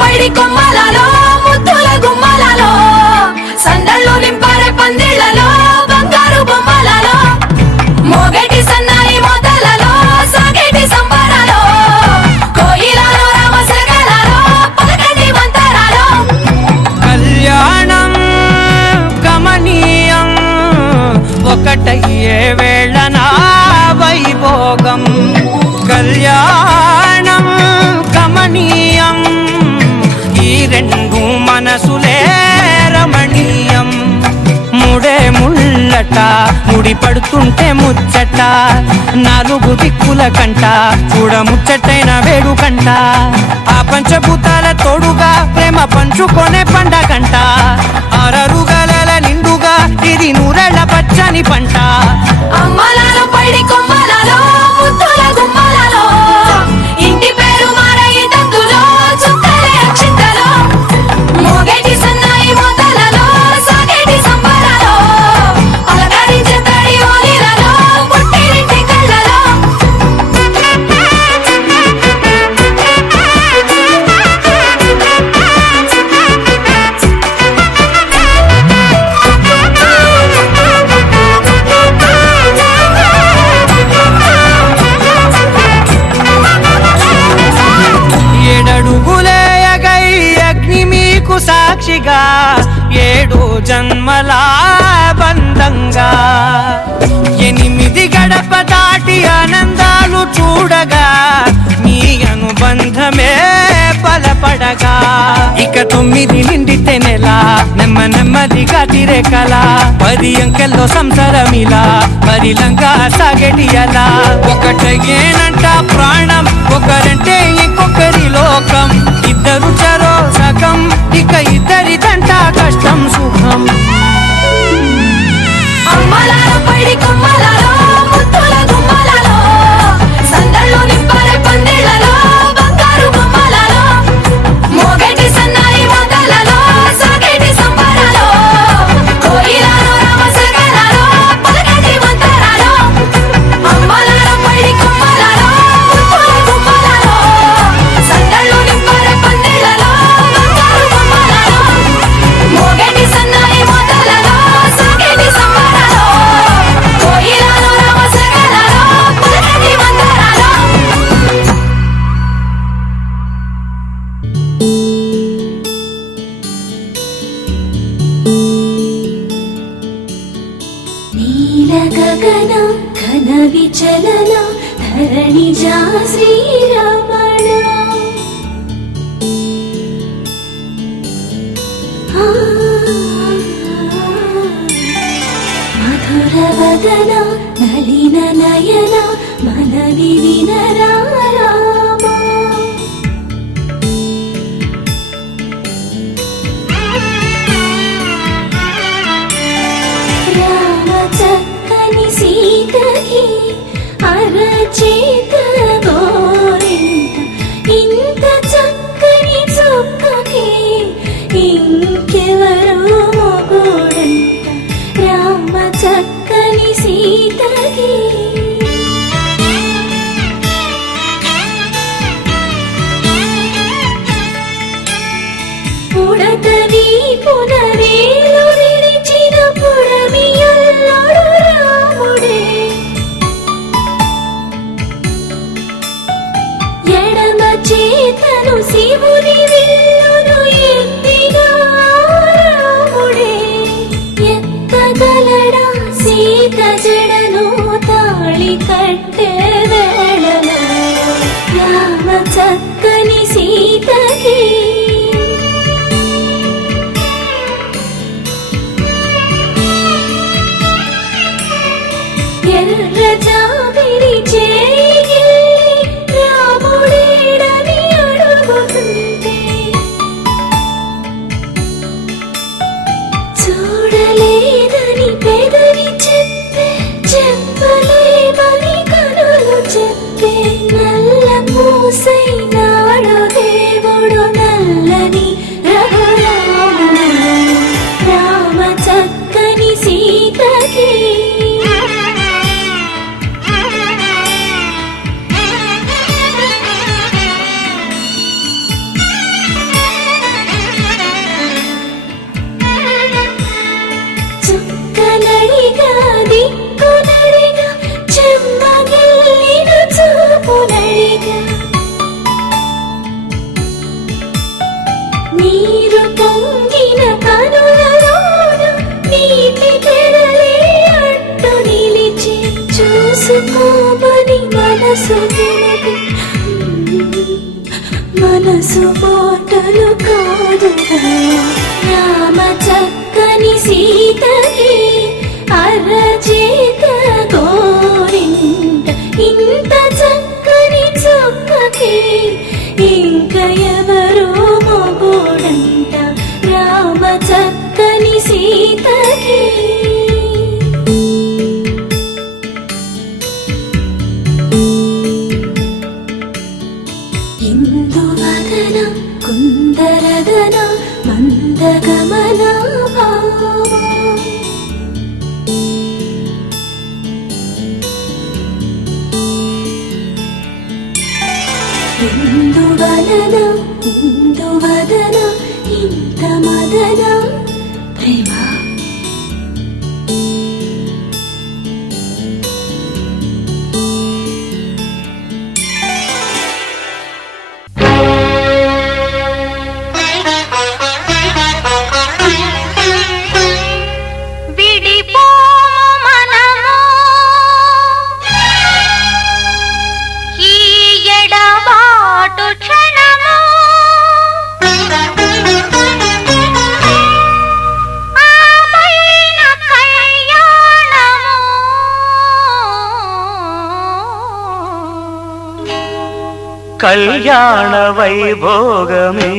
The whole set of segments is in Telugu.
పైడి కొమ్మలలో ముద్దుల గుమ్మలలో సందళ్ళు నింపారే పందిళ్లలో బంగారు బొమ్మలలో మోగేటి సన్నాయి మోతలలో సాగేటి సంబరాలో కోయిలలో రామసగలలో పలకటి మంతరాలో కళ్యాణం గమనీయం ఒకటయ్యే వేళనా వైభోగం కళ్యాణం గమనీయం ఈ రెండు మనసులే రమణీయం ముడే ముళ్ళట ముడి పడుతుంటే ముచ్చట నాలుగు దిక్కుల కంట చూడ ముచ్చటైన వేడుకంట ఆ పంచభూతాల తోడుగా ప్రేమ పంచుకొనే పండగంట ఆరరుగల నిండుగా ఇది నూరెళ్ళ పచ్చని పంట అమ్మలలో పైడి కొమ్మలలో ముద్దుల గుమ్మలలో ఇంటి పేరు మారయి తందులో చుక్కలే అక్షింతలో మోగేటి సన్నాయి మోతలలో సాగేటి సంబరాలో పలకరించే తడి ఓలిలలో పుట్టినింటి కళ్ళలో ఏడడుగులేయగై అగ్ని మీకు సాక్షిగా ఏడు జన్మల బంధంగా ఎనిమిది గడప దాటి ఆనందాలు చూడగా మీ అనుబంధమే బలపడగా ఇక 9 నిండితే నెల నెమ్మదిగా తిరే కల 10 అంకెల్లో సంసారమిలా పరిలంగా సాగేటి అలా ఒకటేనంట ప్రాణం ఒకరంటే ఇంకొకరి లోకం ఇద్దరు చరో సగం ఇక ఇద్దరిదంట కష్టం సుఖం అమ్మలలో పైడి కొమ్మలలో ముద్దుల గుమ్మలలో సందళ్ళు నింపారే పందిళ్లలో బంగారు బొమ్మలలో మోగేటి సన్నాయి మోతలలో సాగేటి సంబరాలో కోయిలలో రామసగలలో పలకటి మంతరాలో అమ్మలలో పైడి కొమ్మలలో ముద్దుల గుమ్మలలో సందళ్ళు నింపారే పందిళ్లలో బంగారు బొమ్మలలో మోగేటి సన్నాయి మోతలలో సాగేటి సంబరాలో కోయిలలో రామసగలలో పలకటి మంతరాలో నీల గగన ఘన విచలన ధరణి జా శ్రీరమణ మధుర వదన నలిన నయన మనవి వినరా రామా రామ చక్కని సీతకి అరచేత గోరింట ఇంత చక్కని చుక్కకి ఇంకెవరు మొగుడంట రామ చక్కని సీతకి పుడతవి పునవేలు విడిచిన పుడమియల్లుడు రాముడే ఎడమ చేతను శివుని విల్లును ఎత్తిగా రాముడే ఎత్తగలడా సీత జడను తాళి కట్టే వేళలో రామ చక్కని సీతకి ఎర్ర జాబిలి చేయి రాముడేడని అడుగుతుంటే చూడలేదని పెదవి చెప్పే చెప్పలేమని కనులు చెప్పే నల్ల పూసైనాడు దేవుడు నల్లని రఘురాముడు రామ చక్కని సీతకి నీరు పొంగిన కనులలోన నీటి తెరలే అట్టు నిలిచి చూసుకోమని మనసు తెలిపి మనసు మాటలు కాదుగా రామ చక్కని సీతకి అరచేత గోరింట ఇంత చక్కని చొక్కకి ఇంక ఎవరో మొగుడంట రామ చక్కని సీతకి ఇందువదన కుందరదన మందగమన భావా ఇందువలన ఇందువదన ఇంత మదన ప్రేమ కళ్యాణ వైభోగమే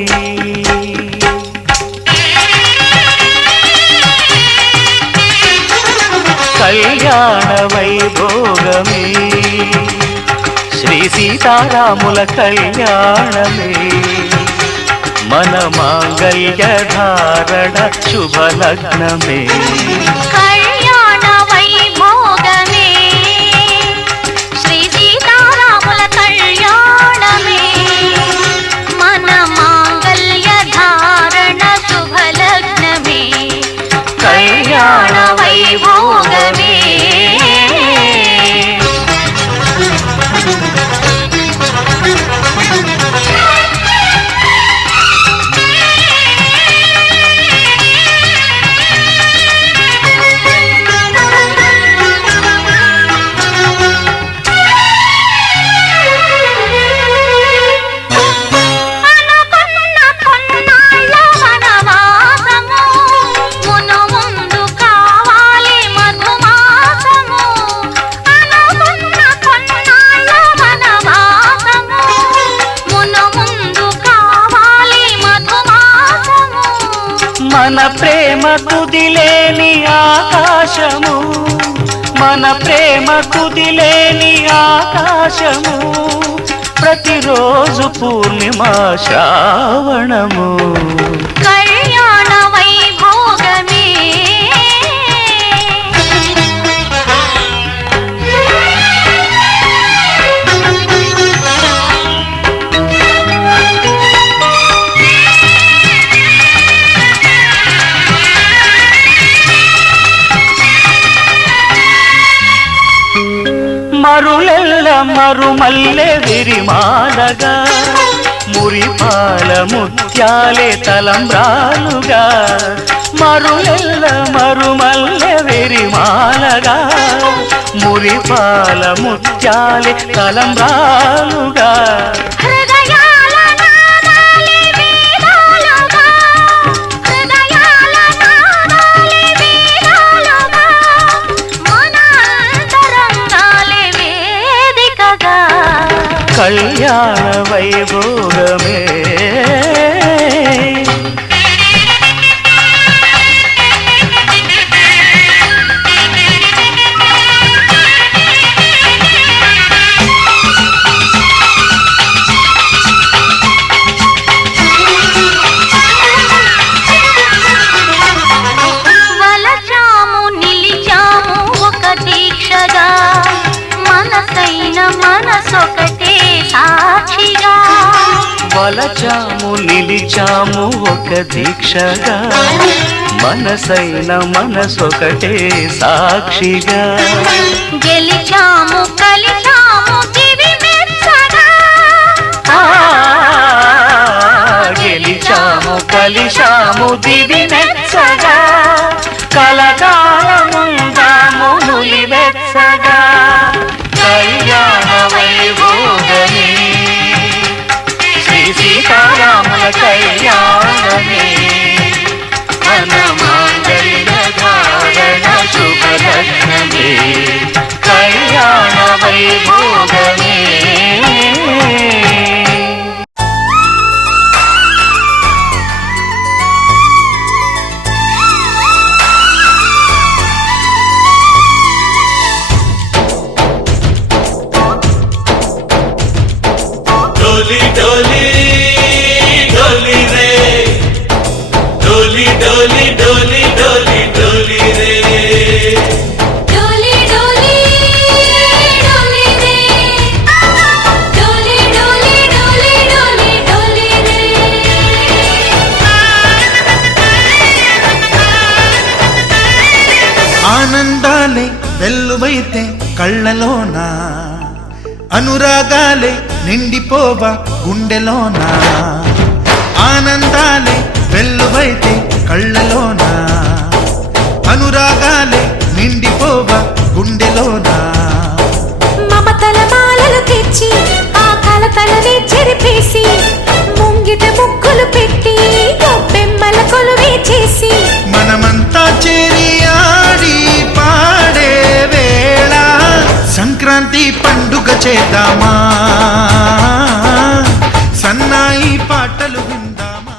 కళ్యాణ వైభోగమే శ్రీ సీతారాముల కళ్యాణమే మన మాంగళ్య ధారణ శుభలగ్నమే మన ప్రేమ కుదిలేని ఆకాశము మన ప్రేమ కుదిలేని ఆకాశము ప్రతిరోజు పూర్ణిమ శ్రావణము కళ్యాణ వైభోగమే మరులెల్ల మరుమల్లె విరిమాలగా మురిపాల ముత్యాలే తలంబ్రాలుగా మరులెల్ల మరుమల్లె విరిమాలగా మురిపాల ముత్యాలే తలంబ్రాలుగా కళ్యాణ వైభోగమే వలచాము నిలిచాము ఒక దీక్షగా మనసైన మనసొకటే సాక్షిగా వలచాము నిలిచాము ఒక దీక్షగా మనసైన మనసొకటే సాక్షిగా గెలిచాము కలిచాము దివి మెచ్చగా గెలిచాము కలిశాము దివి మెచ్చగా కలకాలముందాము నులి వెచ్చగా కళ్యాణ వైభోగమే శ్రీ సీతారాముల కళ్యాణమే మన మాంగళ్య ధారణ శుభలగ్నమే కళ్యాణ వైభోగమే डोली डोली डोली रे डोली डोली डोली डोली डोली रे डोली डोली डोली रे डोली डोली डोली डोली डोली रे ఆనందాలే వెల్లువైతే కళ్ళలోన అనురాగాలే నిండిపోవా గుండెలోన ఆనందాలే వెల్లువైతే కళ్ళలోన అనురాగాలే నిండిపోవా గుండెలోన మమతల మాలలు తెచ్చి ఆ కలతలని చెరిపేసి ముంగిట ముగ్గులు పెట్టి బెమ్మల కొలువే చేసి మనమంతా చేరి ఆడి పాడే వేళ సంక్రాంతి పండుగ చేద్దామా సన్నాయి పాటలు విందామా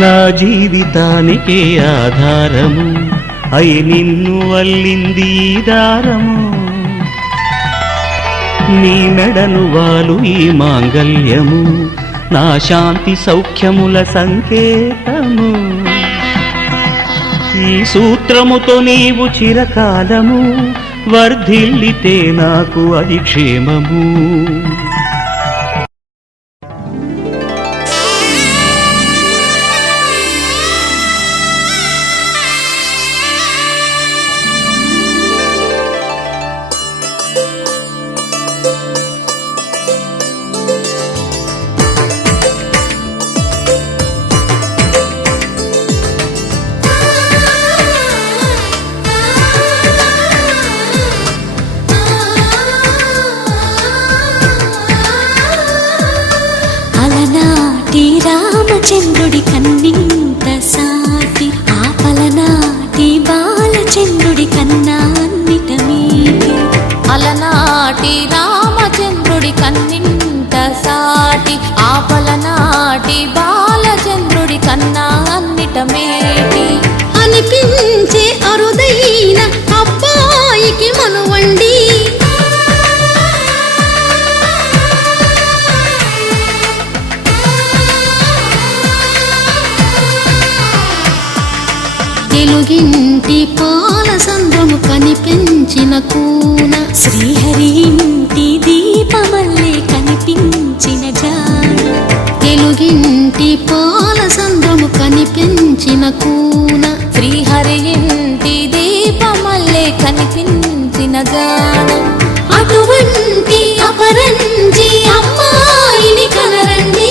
నా జీవితానికి ఆధారము అయి నిన్ను అల్లింది ఈ దారము నీ మెడను వాలు ఈ మాంగల్యము నా శాంతి సౌఖ్యముల సంకేతము ఈ సూత్రముతో నీవు చిరకాలము వర్ధిల్లితే నాకు అది క్షేమము అలనాటి రామచంద్రుడి కన్నింత సాటి ఆపలనాటి బాలచంద్రుడి కన్నా అన్నిట మీది అలనాటి రామచంద్రుడి కన్నింట సాటి ఆపలనాటి బాలచంద్రుడి కన్నా అన్నిట మేటి అనిపించే అరుదైన అబ్బాయికి మనువండి తెలుగింటి పాల సంద్రము కనిపించిన కూన శ్రీహరి ఇంటి దీపమల్లే కనిపించిన జాన తెలుగింటి పాల సంద్రము కనిపించిన కూన శ్రీహరి ఇంటి దీపమల్లే కనిపించిన గానం అటువంటి అపరంజి అమ్మాయిని కనరండి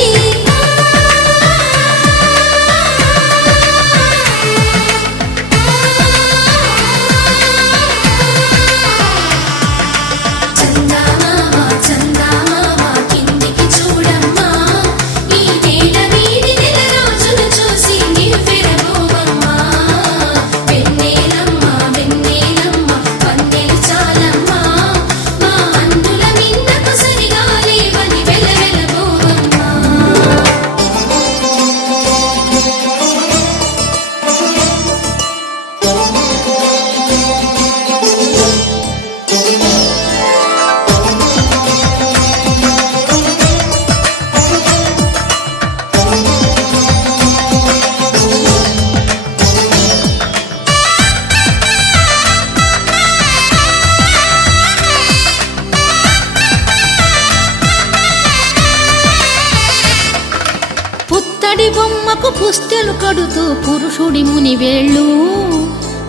బొమ్మకు పుస్తెలు కడుతూ పురుషుడి ముని వేళ్ళు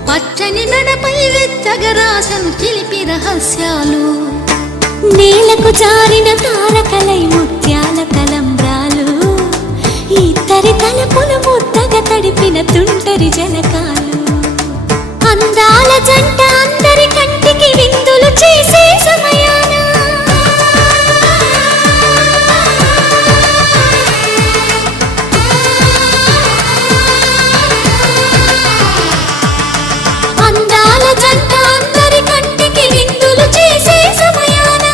పచ్చని నడపై వెచ్చగరాసను చిలిపి రహస్యాలు నేలకు జారిన తారకలై ముత్యాల తలంబ్రాలు ఇద్దరి తలపులు ముద్దగా తడిపిన తుంటరి జలకాలు అందాల జంట అందరి కంటికి విందులు చేసే సమయాన అందాల జంట అందరి కంటికి విందులు చేసే సమయాన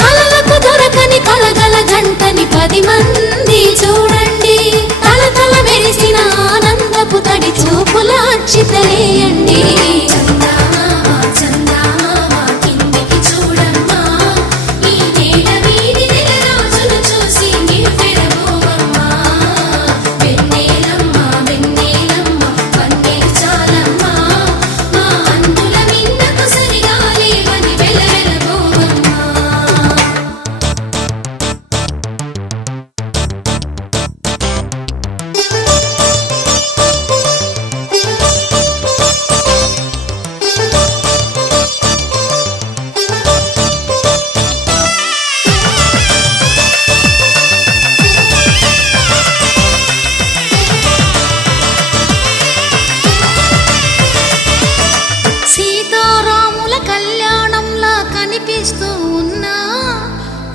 కలలకు దొరకని కలగల జంటని 10 మంది చూడండి తలతల మెరిసిన ఆనందపు తడి చూపుల అక్షితలేయండి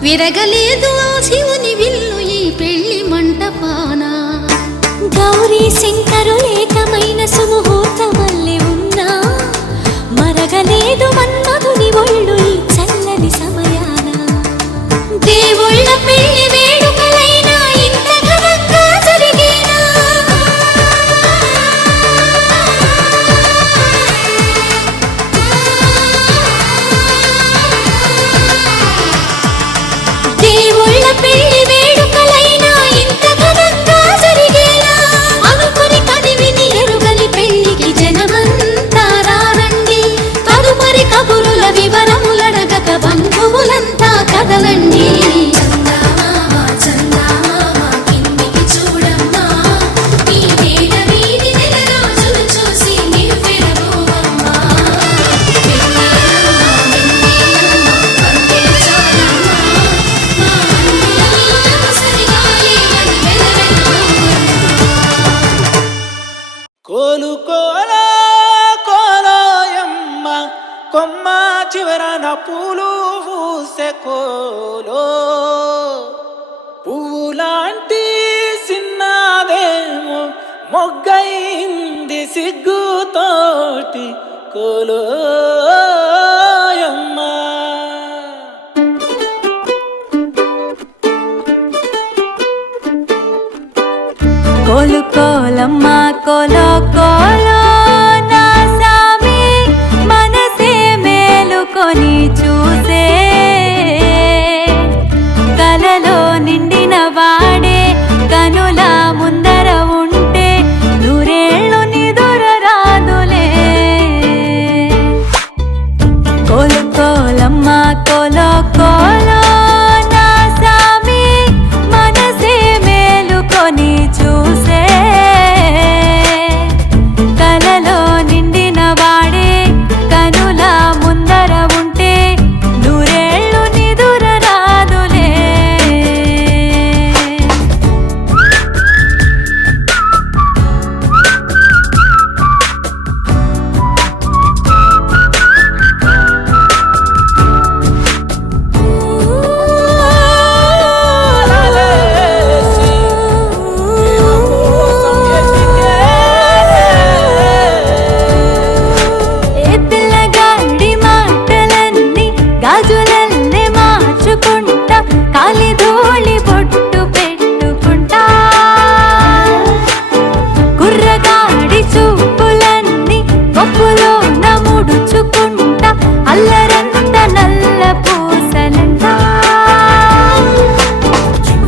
విరగలేదు శివుని విల్లు ఈ పెళ్లి మంటపాన గౌరీ శంకరు ఏకమైన సుముహూర్తమల్లె ఉన్నా మరగలేదు మన్మధుని ఒళ్ళు ఈ చల్లని సమయాన దేవుళ్ళ పెళ్లి వేడుకలైనా ఇంత ఘనంగా జరిగేనా దేవుళ్ళ పెళ్లి వేడుకలైనా ఇంత ఘనంగా జరిగేలా అనుకుని కదివిని ఎరుగని పెళ్లికి జనమంతా రారండి తదుపరి కబురుల వివరములడగక బంధువులంతా కదలండి కోలుకోలో కోలోయమ్మ కొమ్మ చివరన పూలు పూసే కోలో పువ్వులాంటి సిన్నదేమో మొగ్గైంది సిగ్గుతోటి కోలోయమ్మ కోలు కోలమ్మ కోలో కోలో నా సామి మనసే మేలుకొని చూసే కలలో నిండిన వాడే కనుల ముందర ఉంటే నూరేళ్ళు నిదుర రాదులే కోలు కోలమ్మ కోలో కోలో నా సామి మనసే మేలుకొని చూసే కలలో నిండిన వాడే కనుల ముందర ఉంటే నూరేళ్ళు నిదుర రాదులే ఏ పిల్లగాడి మాటలన్నీ గాజులల్లే మార్చుకుంటా కాలి ధూళి బొట్టు పెట్టుకుంటా కుర్రగాడి చూపులన్నీ కొప్పులో నముడుచుకుంటా అల్లరంత నల్ల పూసలంట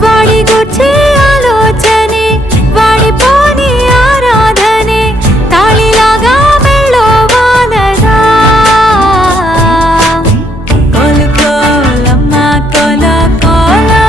వాడి గుర్చి ఆలోచనే వాడి పోని ఆరాధనే తాళిలాగా మెళ్ళో వాలదా కోలు కోలమ్మ కోలో కోలో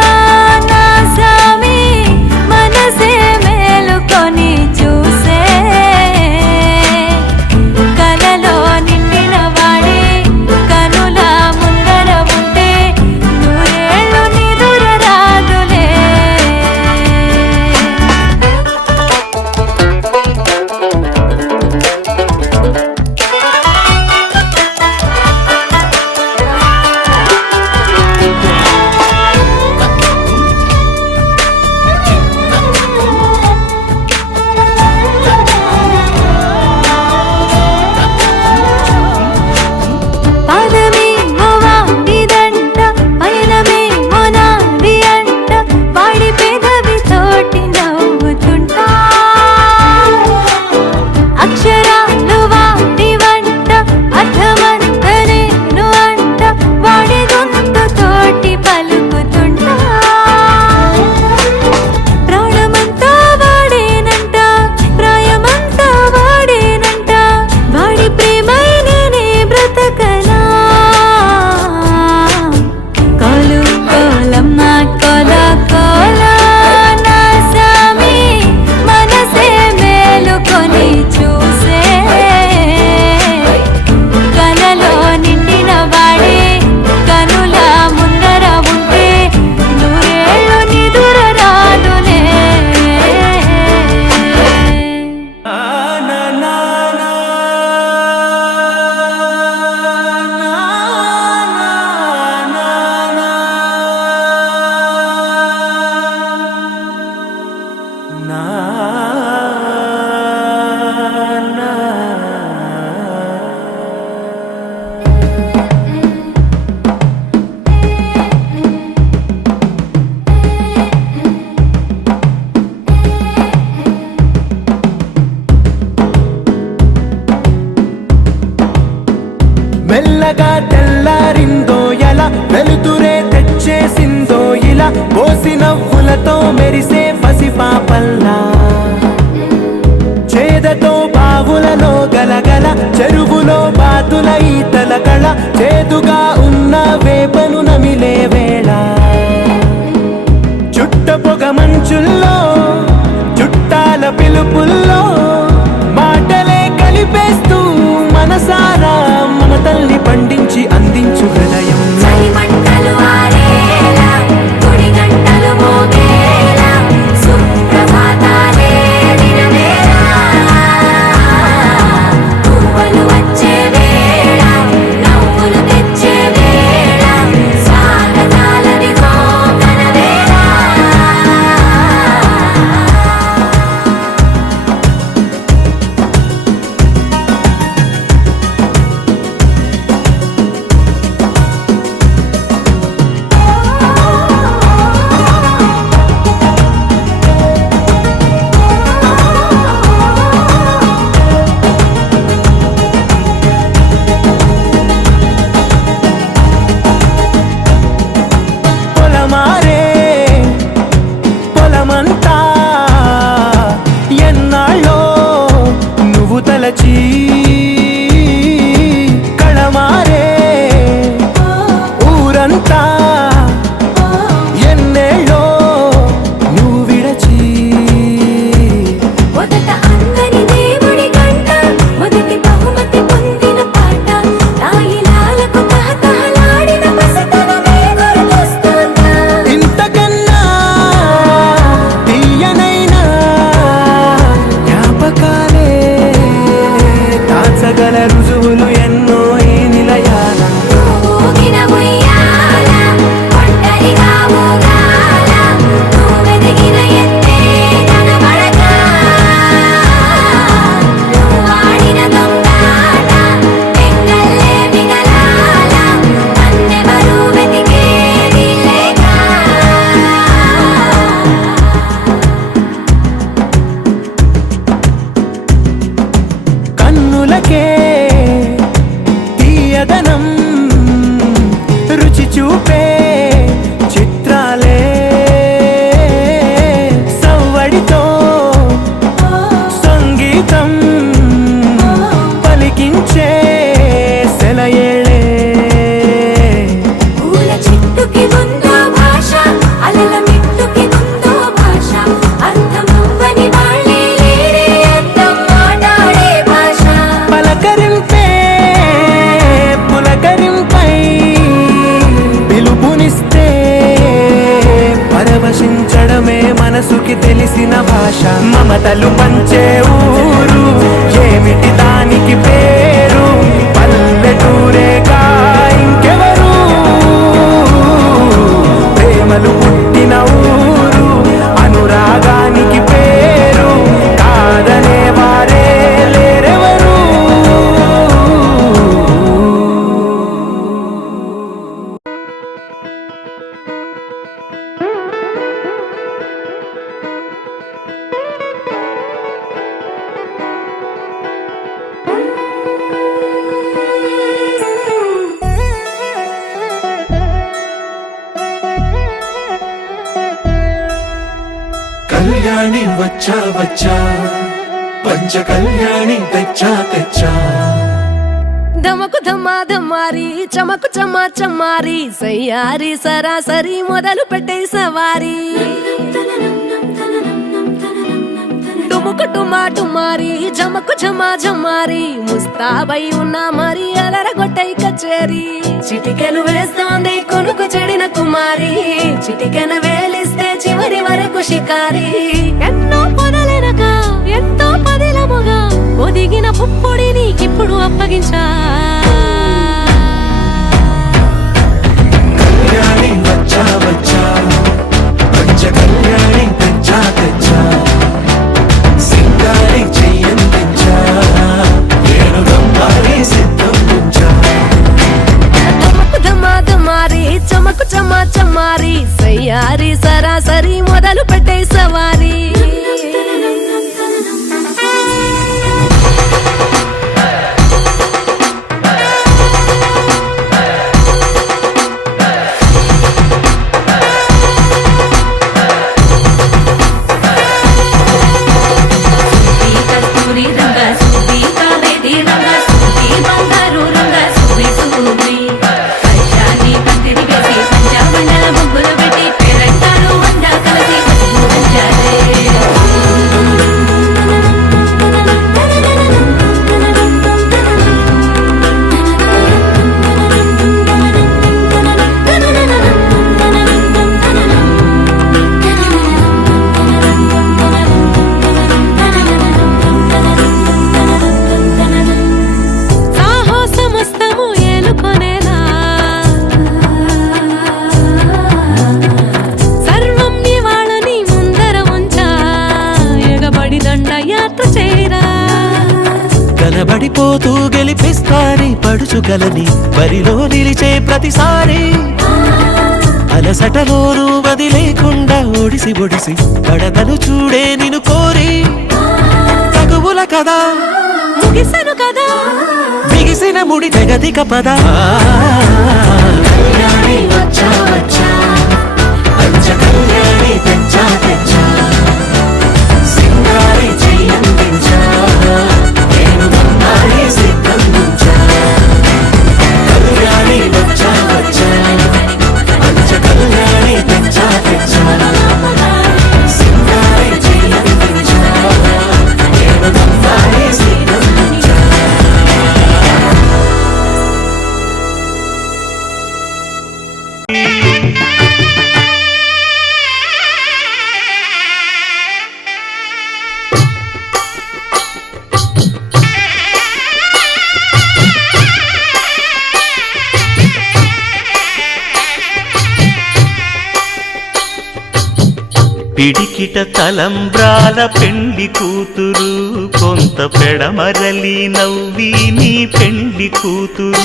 అందంతో మెరిసే పసిపాపల్లా చేదతో బావులలో గలగల చెరువులో బాతుల ఈతల కళ చేదుగా ఉన్న వేపను నమిలే వేళ చుట్ట పొగ మంచుల్లో చుట్టాల పిలుపుల్లో మాటలే కలిపేస్తూ మనసారా మమతల్ని పండించి అందించు హృదయం చలిమంటలు ఆరేలా గుడి గంటలు మోగేలా సుప్రభాతాలే దినవేళ పువ్వులు వచ్చే వేళ నవ్వులు తెచ్చే వేళ స్వాగతాలని మోగన వేళ పొలమారే పొలమంతా ఎన్నాళ్ళో నువ్వు తలచి కళమారే ఊరంతా ఎన్నేళ్ళో నువ్వు విడచి మొదట అందని దేవుడి గంట మొదటి బహుమతి పొందిన పాట తాయిలాలకు తహతహలాడిన పసితనమే గుర్తొస్తుందా ఇంతకన్నా తీయనైనా జ్ఞాపకాలే దాచగల రుజువులు ఎన్నో ఈ నిలయాల ఊగిన ఉయ్యాల ఒంటరిగా ఊగాల నువ్వెదిగిన ఎత్తే కనబడక నువ్వాడిన దొంగాట ఎంగల్లే మిగలాల నన్నెవరూ వెతికేది లేక కన్నులకే తీయదనం రుచి చూపే చిత్రాలే సవ్వడితో సంగీతం పలికించే సెలయేళే పూల చెట్టుకి ఉందో భాష అలల మిట్టుకి ఉందో భాష అర్థమవ్వని వాళ్ళే లేరే అర్థం మాట్లాడే భాష పలకరింపే పులకరింపై పిలుపునిస్తే పరవశించడమే మనసుకి తెలిసిన భాష మమతలు పంచే ఊరు ఏమిటి దానికి పేరు పల్లెటూరేగా ఇంకెవరు ప్రేమలు పుట్టిన ఊరు అనురాగానికి పేరు కాదనే వారే లేరెవరు కళ్యాణి వచ్చా వచ్చా పంచ కళ్యాణి తెచ్చా తెచ్చా ధమకు ధమ్మా ధమ్మారి చమకు చమ్మా చమ్మారి సయ్యారి సరాసరి మొదలు పెట్టే సవారి టుముకు టుమా టుమారి జమకు ఝమా ఝమారి ముస్తాబై ఉన్నా మరి అలరగొట్టై కచేరి చిటికెలు వేస్తోంది కొనుకు చెడిన కుమారి చిటికెన వేలిస్తే చివరి వరకు షికారి ఎన్నో పొదలెనక ఎంతో పదిలముగా ఒదిగిన పుప్పొడి నీకిప్పుడు అప్పగించా కళ్యాణి వచ్చా వచ్చా పంచ కళ్యాణి తెచ్చా తెచ్చా సింగారి చెయ్యందించా నేను గమ్మారి సిద్ధందించా ధమకు ధమ్మా ధమ్మారి చమకు చమ్మా చమ్మారి సయ్యారి సరాసరి మొదలు పెట్టే సవారి గెలుచుగలని బరిలో నిలిచే ప్రతిసారి అలసటలోనూ వదిలేకుండా ఒడిసి ఒడిసి కడతలు చూడే నిన్ను కోరి తగువుల కదా ముగిసను కదా బిగిసిన ముడి తెగదిక పద కళ్యాణి వచ్చా వచ్చా పంచ కళ్యాణి తెచ్చా తెచ్చా సింగారి చెయ్యందించా నేను బంగారి సిద్ధందించా కళ్యాణి వచ్చా వచ్చా పంచ కళ్యాణి తెచ్చా తెచ్చా సింగారి చెయ్యందించా నేను బంగారి సిద్ధందించా పిడికిట తలంబ్రాల పెండ్లి కూతురు కొంత పెడమరలి నవ్వి నీ పెండ్లి కూతురు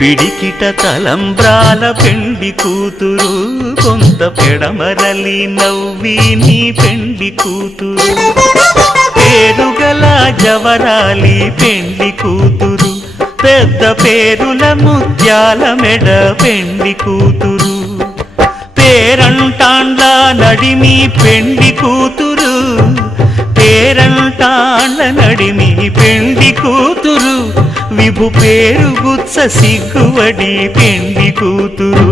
పిడికిట తలంబ్రాల పెండ్లి కూతురు కొంత పెడమరలి నవ్వి నీ పెండ్లి కూతురు పేరుగల జవరాలి పెండ్లి కూతురు పెద్ద పేరుల ముత్యాల మెడ పెండ్లి కూతురు పేరంటాండ్ల నడిమి పెండ్లి కూతురు పేరంటాండ్ల నడిమి పెండ్లి కూతురు విభు పేరు గుత్స సిగ్గువడి పెండ్లి కూతురు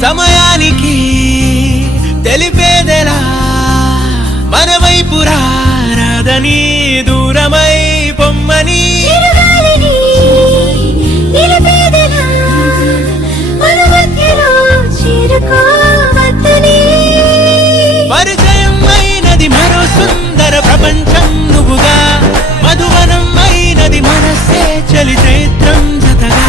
సమయానికి తెలిపేదెలా మన వైపు రాదని దూరమై పొమ్మని పరిచయం అయినది మరో సుందర ప్రపంచం నువ్వుగా మధువనం అయినది మనస్సే చలి చైత్రం జతగా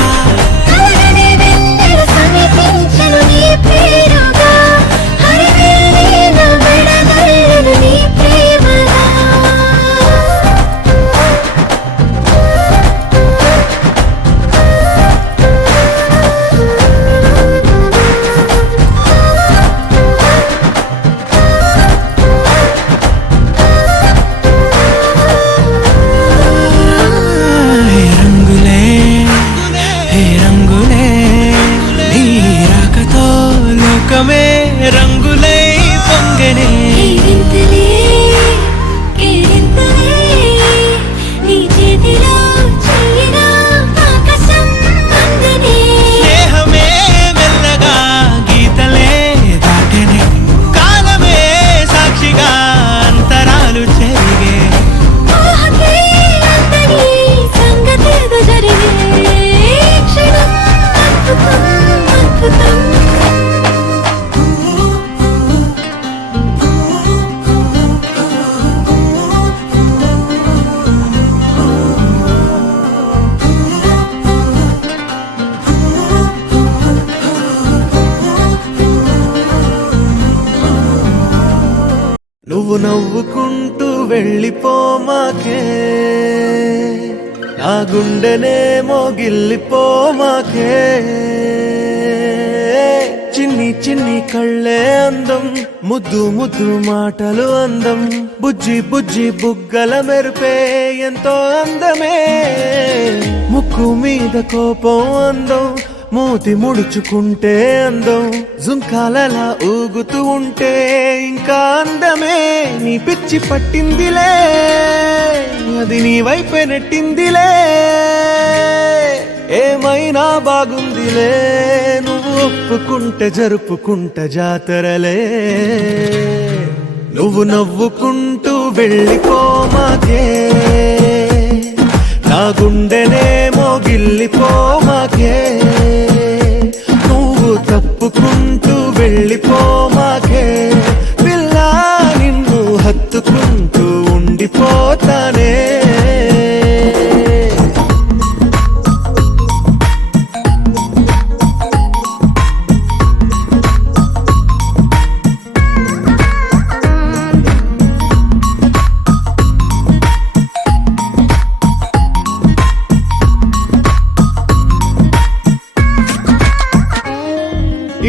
వెళ్ళిపోమాకే నా గుండెనేమో గిల్లిపోమాకే చిన్ని చిన్ని కళ్ళే అందం ముద్దు ముద్దు మాటలు అందం బుజ్జి బుజ్జి బుగ్గల మెరుపే ఎంతో అందమే ముక్కు మీద కోపం అందం మూతి ముడుచుకుంటే అందం జుంకాలలా ఊగుతూ ఉంటే ఇంకా అందమే నీ పిచ్చి పట్టిందిలే అది నీ వైపే నెట్టిందిలే ఏమైనా బాగుందిలే నువ్వు ఒప్పుకుంటే జరుపుకుంటే జాతరలే నువ్వు నవ్వుకుంటూ వెళ్ళిపోమాకే నా గుండెనేమో గిల్లిపోమాకే నువ్వు తప్పుకుంటూ వెళ్ళిపోమాకే పిల్ల నిన్ను హత్తుకుంటూ ఉండిపోతానే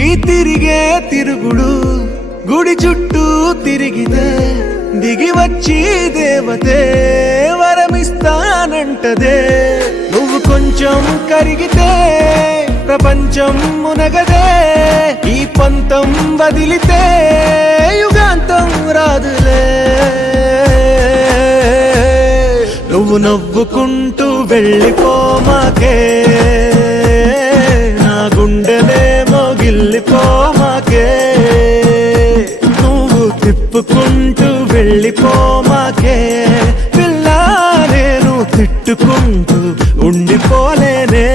ఈ తిరిగే తిరుగుడు గుడి చుట్టూ తిరిగితే దిగి వచ్చి దేవతే వరమిస్తానంటదే నువ్వు కొంచెం కరిగితే ప్రపంచం మునగదే ఈ పంతం వదిలితే యుగాంతం రాదులే నువ్వు నవ్వుకుంటూ వెళ్ళిపోమాకే నా గుండెనేమో గిల్లిపోమాకే నువ్వు తిప్పుకుంటూ వెళ్ళిపోమాకే పిల్ల నేను తిట్టుకుంటూ ఉండిపోలేనే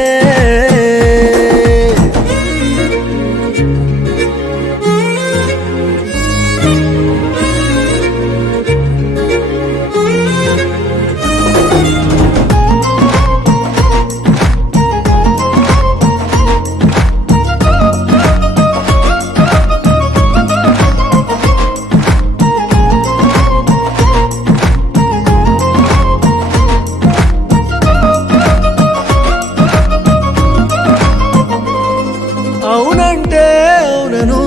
అవునంటే అవునను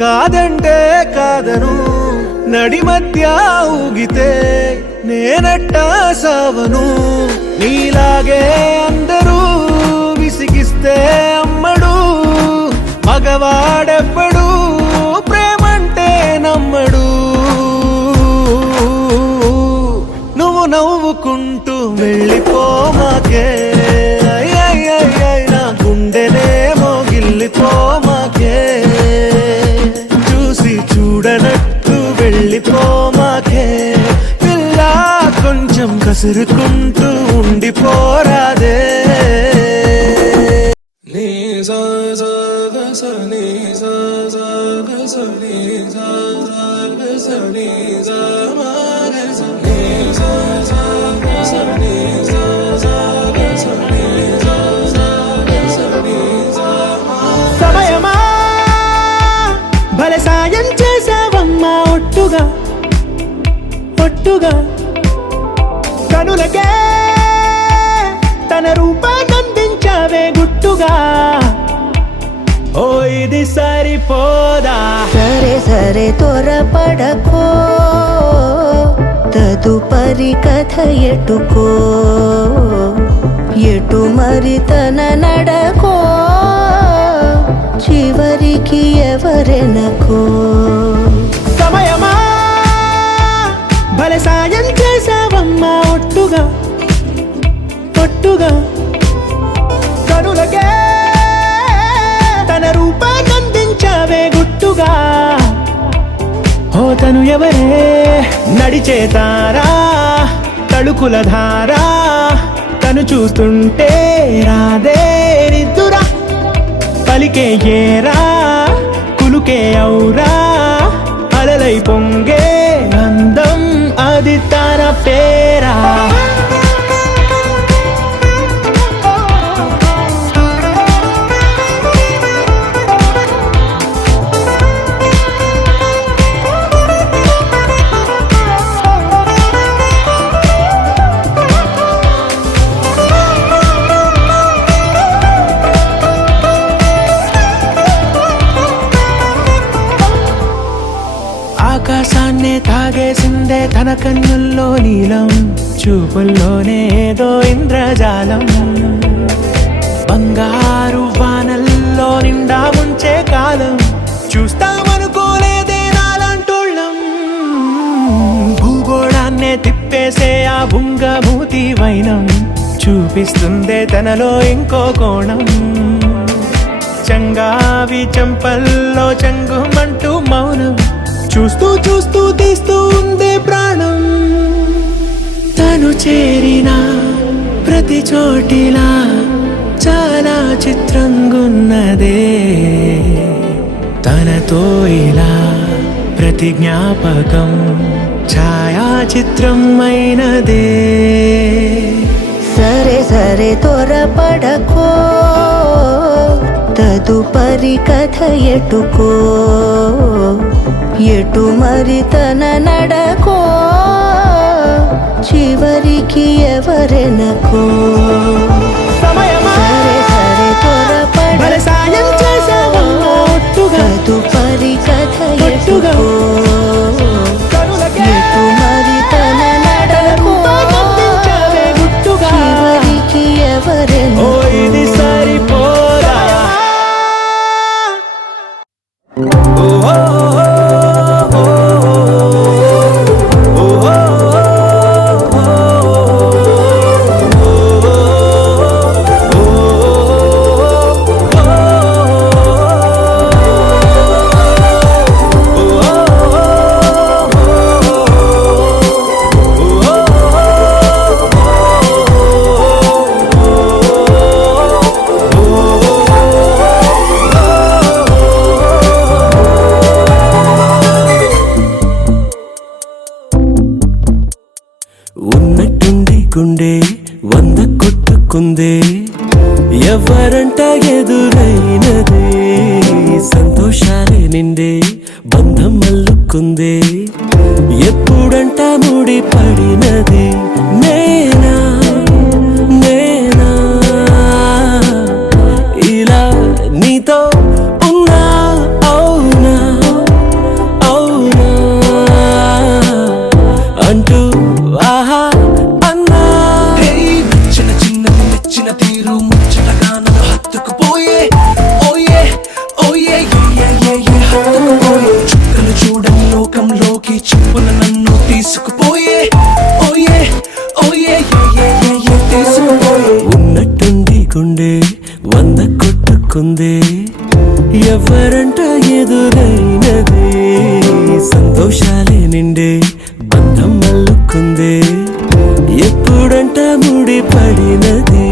కాదంటే కాదను నడి మధ్య ఊగితే నేనట్టా సావను నీలాగే అందరూ విసిగిస్తే అమ్మడు మగవాడెవ్వడు ప్రేమంటే నమ్మడు నువ్వు నవ్వుకుంటూ వెళ్ళిపోమాకే నా గుండెనేమో గిల్లిపోమాకే చూసి చూడనట్టు వెళ్ళిపోమాకే పిల్ల కొంచెం కసురుకుంటూ ఉండిపోరాదే సమయమా భలే సాయం చేసావమ్మా ఒట్టుగా ఒట్టుగా కనులకే తన రూపాన్నందించావే గుట్టుగా ఓ ఇది సరిపోదా సరే సరే త్వరపడకో తదుపరి కథ ఎటుకో ఎటు మరి తన నడకో చివరికి ఎవరెనకో సమయమా భలే సాయం చేసావమ్మా ఒట్టుగా ఒట్టుగా కనులకే తన రూపాన్నందించావే గుట్టుగా ఓ తను ఎవరే నడిచే తారా తళుకుల ధారా తను చూస్తుంటే రాదే నిద్దురా పలికే ఏరా కులుకే ఔరా అలలై పొంగే అందం అది తన పేరా తన కన్నుల్లో నీలం, చూపుల్లోనే ఏదో ఇంద్రజాలం. బంగారు వానల్లో నిండా ఉంచే కాలం చూస్తామనుకోలేదే నాలంటోళ్ళం. భూగోళాన్నే తిప్పేసే ఆ బుంగమూతి వైనం చూపిస్తుందే తనలో ఇంకో కోణం. చంగావి చంపల్లో చంగుమంటూ మౌనం చూస్తూ చూస్తూ తీస్తూ ఉందే ప్రాణం. తను చేరిన ప్రతి చోటిలా చాలా చిత్రంగున్నదే. తనతో ఇలా ప్రతి జ్ఞాపకం ఛాయాచిత్రం అయినదే. సరే సరే త్వరపడకో, తదుపరి కథ ఎటుకో, ఎటు మరి తన నడకో, చివరికి ఎవరెనకో. సరే సరే త్వరపడకో, సాయం చేసావమ్మా ఒట్టుగా, తదుపరి కథ ఎటుకో, ఎటు మరి తన నడకో, చివరికి ఎవరెనకో. ఇది సరిపోదా. ఉన్నట్టుండి గుండె 100 కొట్టుకుందే, ఎవరంట ఎదురైనదే. సంతోషాలే నిండే బంధం మల్లుకుందే, ఎప్పుడంట ముడి పడినదే. నేనా నేనా ఇలా నీతో ఉన్నా, అవునా అవునా అంటూ ఆహా అన్నా. చిన్న చిన్నది మెచ్చిన తీరు ముచ్చటగా నన్ను హత్తుకుపోయే. ఓయే ఓయే హత్తుకుపోయే. చుక్కలు చూడని లోకంలోకి చెప్పున నన్ను తీసుకుపోయే. ఓయే ఓయే తీసుకుపోయే. ఉన్నట్టుండి గుండె 100 కొట్టుకుందే, ఎవరంట ఎదురైనదే. సంతోషాలే నిండే బంధం మల్లుకుందే, ఎప్పుడంట ముడి పడినది.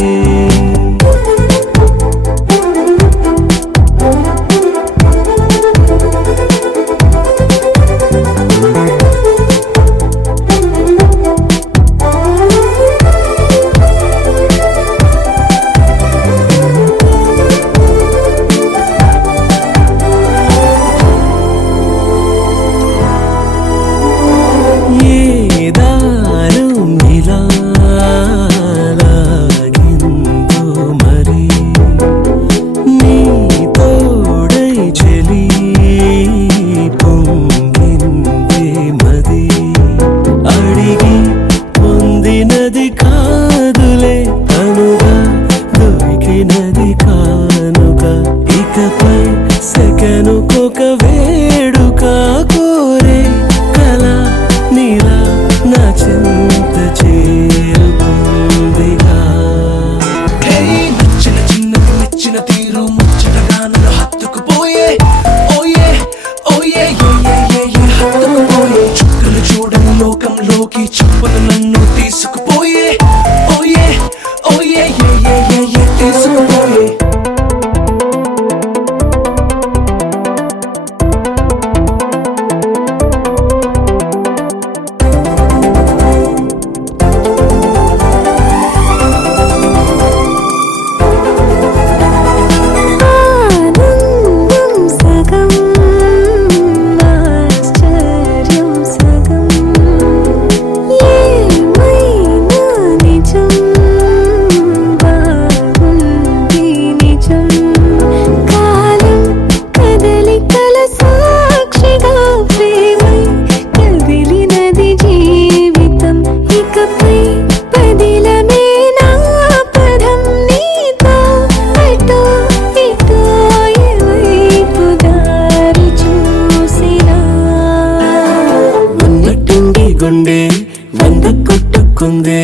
మల్లుకుందే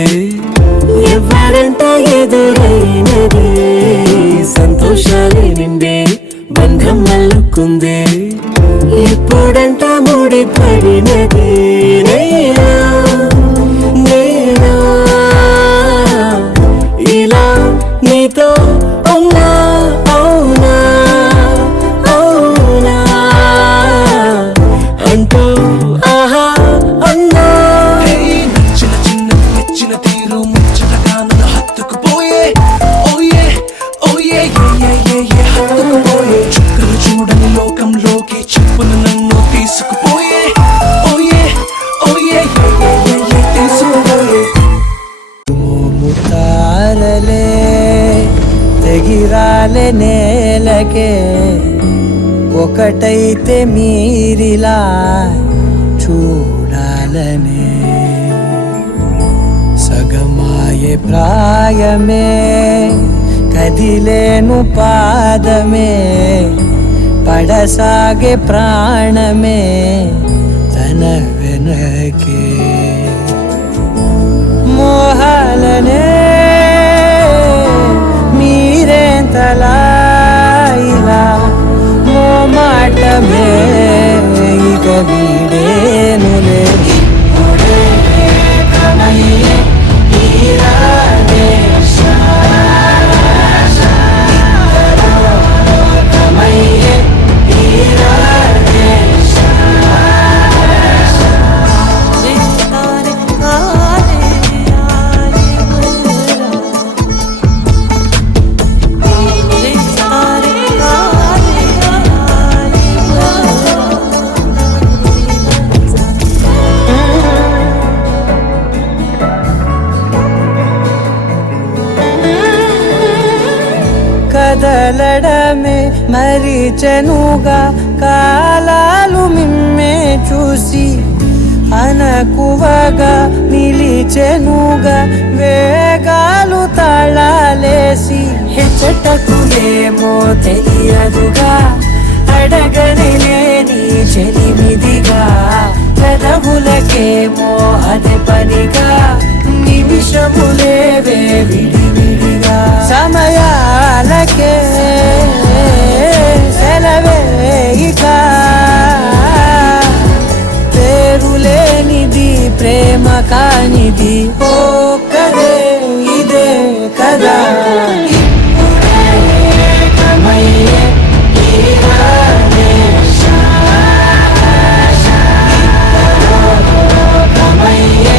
ఎవరంట ఎదురైనదే సంతోషాలే నిండే బంధం మల్లుకుందే ఇప్పుడంట ముడి పడినదే నేనా ఇలా నీతో ఉన్నా అవునా అవునా అంటూ ఆహా అన్నా నచ్చిన చిన్నది నచ్చిన తీరు ముచ్చటగా నన్ను హత్తుకుపోయే ఓయే ఓయే ఏ హత్తుకుపోయే చుక్కలు చూడని లోకంలోకి చెప్పును నన్ను తీసుకుపోయే ఓయే ఓయే తీసుకుపోయే ముతారలే తెగిరాలే నేలకే ఒకటైతే మీరిలా చూడాలనే సగమాయే ప్రాయమే కదిలేను పాదమే పడసాగే ప్రాణమే తన వెనకే మోహాలనే మీరేంతలా ఇలా మోమాటమే ఇక వీడేనులే ఇప్పుడే ఏకమయ్యే తీరాలే ఇద్దరూ లోకమయ్యే తీరాలే కదలడమే మరిచెనుగా కాలాలు మిమ్మే చూసి అనకువగా నిలిచెనుగా వేగాలు తాళాలేసి హెచ్చటకులేమో తెలియదుగా అడగని లేని చెలిమిదిగా పెదవులకేమో అదే పనిగా నిమిషములేవే విడివిడిగా సమయాలకే సెలవే ఇక పేరులేనిది ప్రేమ కానిది ఓ కదే ఇదే కదా ఇప్పుడే ఏకమయ్యే తీరాలే ఇద్దరూ లోకమయ్యే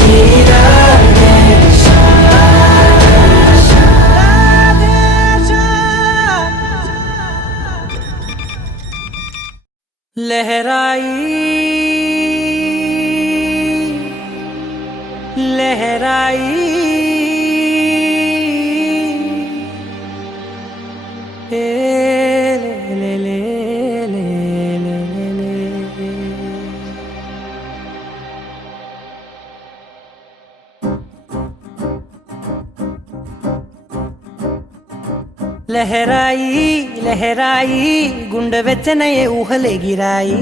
తీరాలే लहराई लहराई ले ले ले ले ले ले లహరాయి లహరాయి గుండె వెచ్చనయే ఊహలే గిరాయి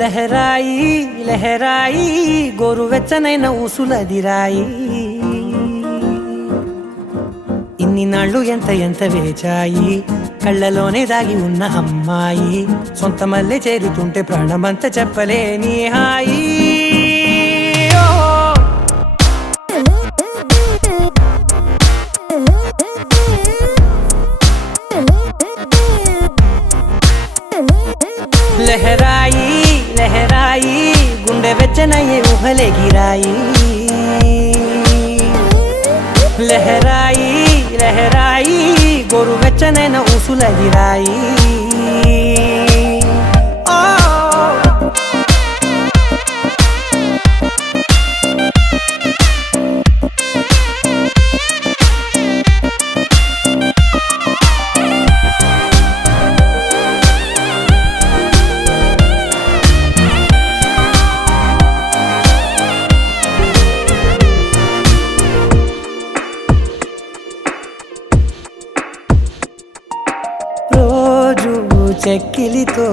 లహరాయి లహరాయి గోరు వెచ్చనైన ఊసులదిరాయి ఇన్ని నాళ్ళు ఎంత ఎంత వేచాయి కళ్ళలోనే దాగి ఉన్న అమ్మాయి సొంత మల్లె చేరుతుంటే ప్రాణమంత చెప్పలేని హాయి లహరాయి లహరాయి గుండె వెచ్చనయ్యే ఊహలే గిరాయి లహరాయి లహరాయి గోరు వెచ్చనైన ఊసులదిరాయి చెక్కిలితో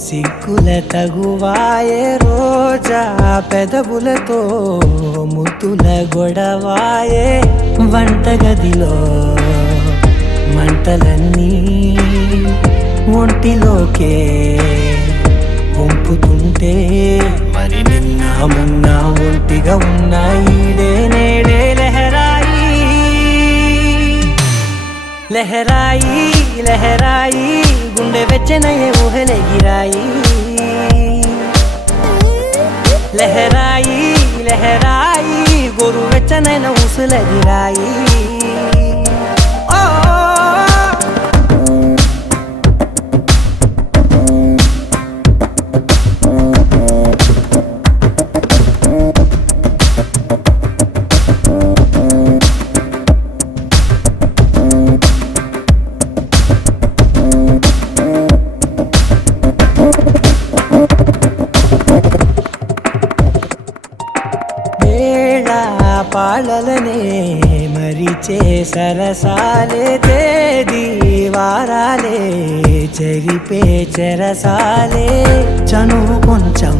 సిగ్గుల తగువాయే రోజా పెదవులతో ముద్దుల గొడవాయే వంటగదిలో మంటలన్నీ ఒంటిలోకే వంపుతుంటే మరి నిన్న మొన్న ఒంటిగా ఉన్న ఈడే నేడే లహరాయి లహరాయి లహరాయి గుండె వెచ్చనయే ఊహలెగిరాయి లహరాయి లహరాయి గోరు వెచ్చనైన ఊసులెగిరాయి పాలలనే మరిచే సరసాలే తేదీ వారాలే చెరిపే చెరసాలే చనువు కొంచెం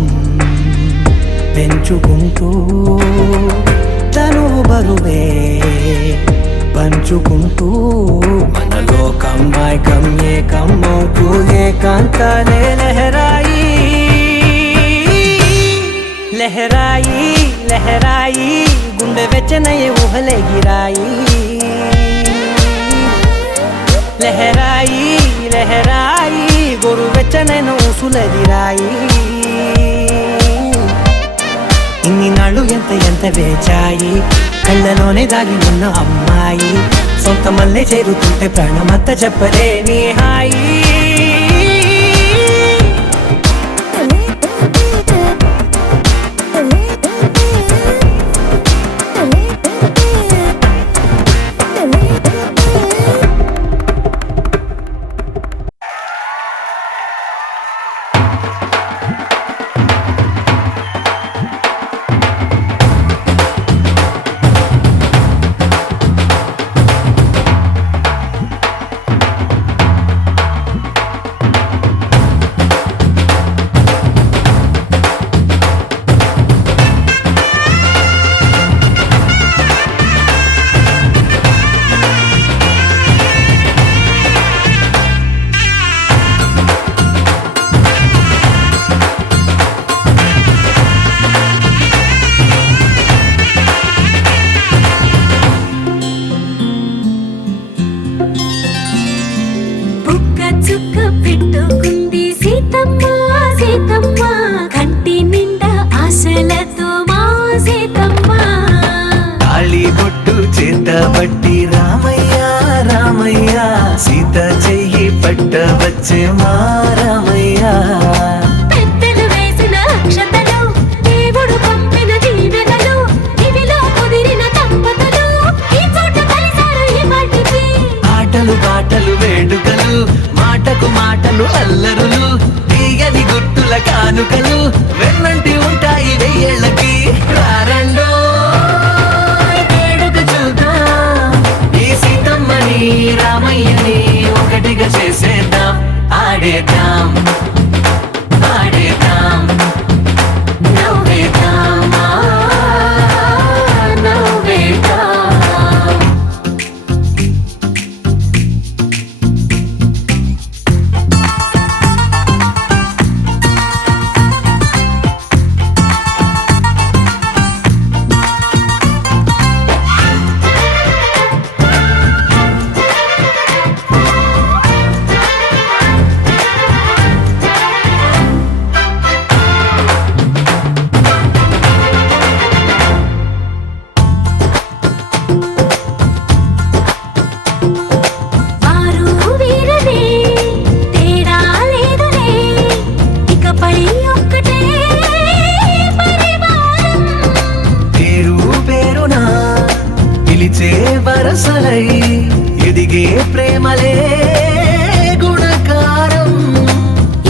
పెంచుకుంటూ చనువు బరువే పంచుకుంటూ మనలో కమ్మాయి కమ్మే కమ్మవుతూ ఏకాంతాలే లహరాయి లహరాయి లహరాయి గుండె వెచ్చనయే ఊహలెగిరాయి లహరాయి లహరాయి గోరు వెచ్చనైన ఊసులెగిరాయి ఇన్ని నాళ్ళు ఎంత వేచాయి కళ్ళలోనే దాగి ఉన్న అమ్మాయి సొంత మల్లె చేరుతుంటే ప్రాణమంతా చెప్పలేని హాయి బట్టి రామయ్య రామయ్య సీత చెయ్యి పట్ట వచ్చే మా రామయ్య పెద్దలు వేసిన అక్షతలు దేవుడు పంపిన దీవెనలు ఇవిలో కుదిరిన దంపతులు ఈ చోట కలిసారు ఈ మాటికి ఆటలు పాటలు వేడుకలు మాటకు మాటలు అల్లరులు తీయని గుట్టుల కానుకలు వెన్నంటి ఉంటాయి వెయ్యేళ్ళకి రారండో రామయ్యని ఒకటిగా చేసేద్దాం ఆడేద్దాం ఆడేద్దాం నవ్వేద్దాం నవ్వేద్దాం వరసలై ఎదిగే ప్రేమలే గుణకారం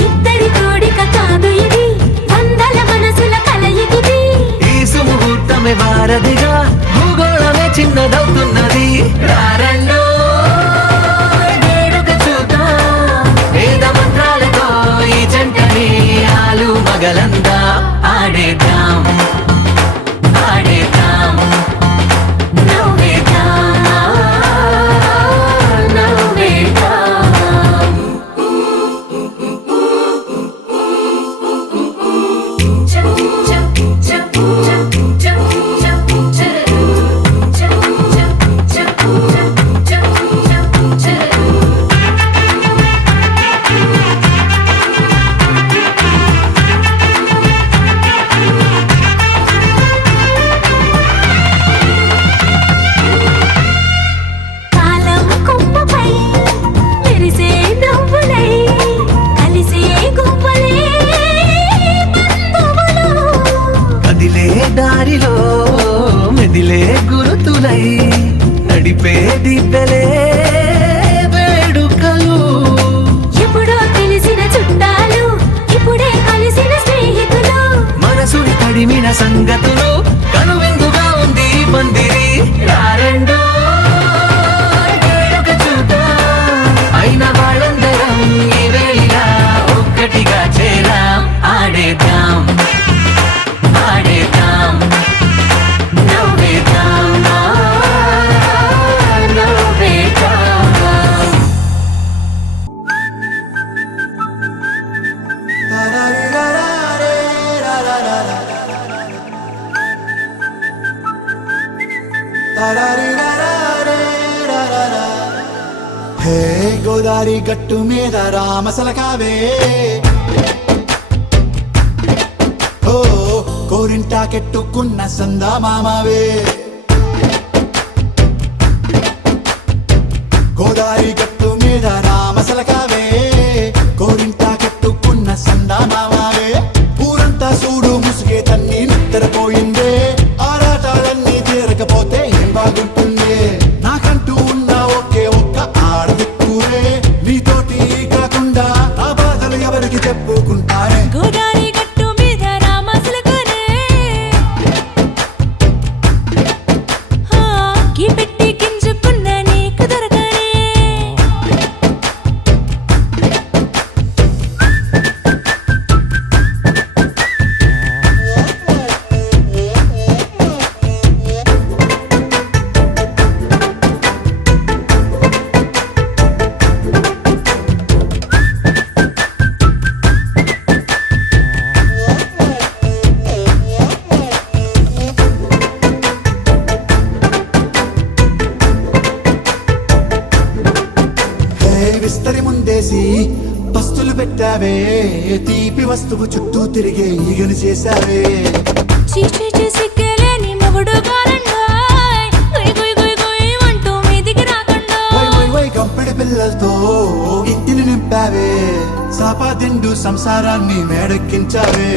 ఇద్దరి కోడిక కాదు ఇది వందల మనసుల కలయికిది ఈ సుముహూర్తమే వారధిగా భూగోళమే చిన్నదవుతున్నది రారండో వేడుక చూద్దాం వేద మంత్రాలతో ఈ జంటని దారిలో మెదిలే గురుతులై నడిపే దిబ్బెలే వేడుకలు ఎప్పుడో తెలిసిన చుట్టాలు ఇప్పుడే కలిసిన స్నేహితులు మనసుని తడిమిన సంగతులు కనువిందుగా ఉంది పందిరి రారెండో వేడుక చూద్దాం. అయిన వాళ్ళందరం ఈ వేళ ఒక్కటిగా చేరాం ఆడేద్దాం ఆడేద్దాం నవ్వేద్దాం నవ్వేద్దాం హే గోదారి గట్టు మీద రామసలకావే ఓ కోరింటాకెట్టుకున్న సందా మామావే గోదారి గట్టు మీద రామసలకావే కోరింటాకెట్టుకున్న సందా మామావే ఊరంతా చూడు ముసుగే తన్ని నిద్రపోయిందే ఆరాటాలన్నీ తీరకపోతే ఏం బాగుంటుందే నాకంటూ ఉన్న ఒకే ఒక్క ఆడదిక్కురే నీతోటి కాకుండా నా బాధలు ఎవరికి చెప్పుకుంటారే గోదారి గట్టు మీద రామసులకనే కీ పెట్టి గింజుకున్న నీకు దొరకనే విస్తరి ముందేసి పస్తులు పెట్టావే తీపి వస్తువు చుట్టూ తిరిగే ఈగలు చేశావే చీచి సిగ్గలేని మొగుడు గారండాయ్ గుయ్ గుయ్ గుయ్ గుయ్ అంటూ మీదికి రాకుండా వై వై వై గంపెడి పిల్లలతో ఇంటిని నింపావే సాపా దిండు సంసారాన్ని మేడెక్కించావే